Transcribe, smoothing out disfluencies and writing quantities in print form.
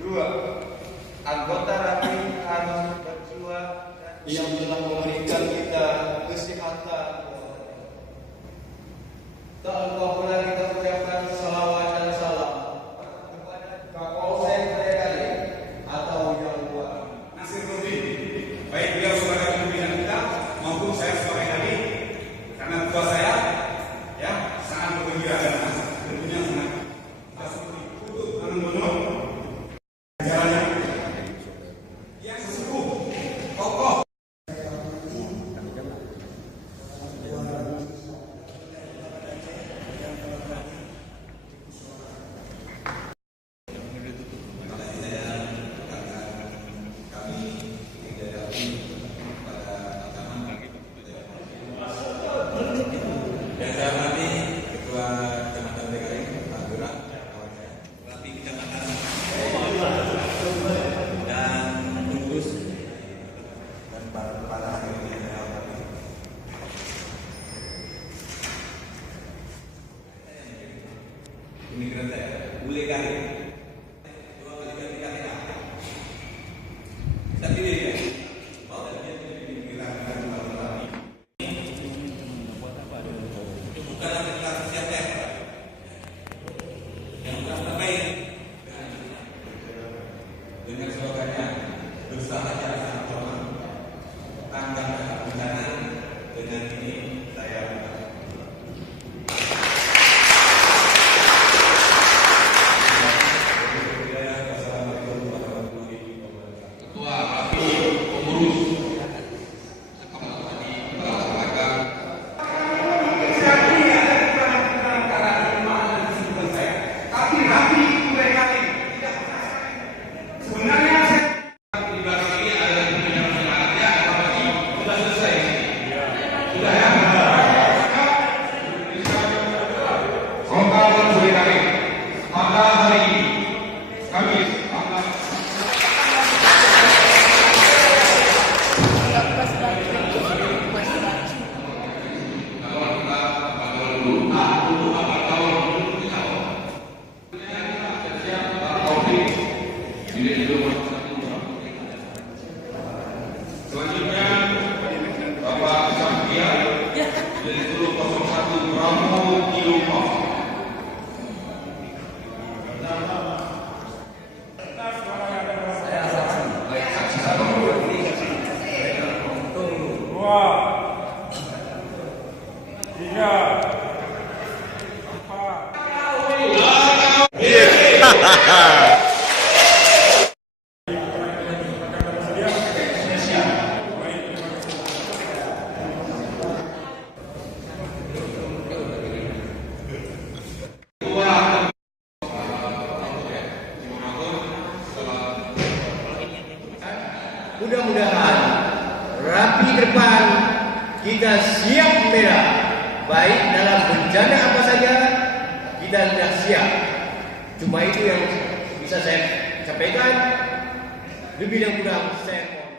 Dua, anggota Rapi harus berjiwa yang telah memberikan kita kesehatan. Tak lupa pula kita ucapkan salawat dan salam kepada Kapolsek Tayakali atau yang luar. Nasir Nurdin, baik beliau sebagai pimpinan kita maupun saya sebagai adik, karena tua saya ya sangat bergembira dan tentunya sangat untuk menunjuk jalannya yang sesepuh kokoh. Yang saya hormati Ketua Kecamatan TKI, Pak Lurah, Rapi Kecamatan, dan pengurus dan para kepala yang saya hormati. Ini keren saya, bule kali. Dua kali kali. Tapi dia bukan deklarasi siapa yang terbaik dengan slogannya berusaha cara sama tanggap bencana. Dengan ini saya Ketua Rapi pengurus selanjutnya Bapak Sampian Direktur 01 Bramo Kiloma. Saya saksi. Baik, saksi satu. Dua, tiga, empat. Mudah-mudahan Rapi ke depan kita siap merah, baik dalam bencana apa saja kita sudah siap. Cuma itu yang bisa saya sampaikan. Lebih dan kurang saya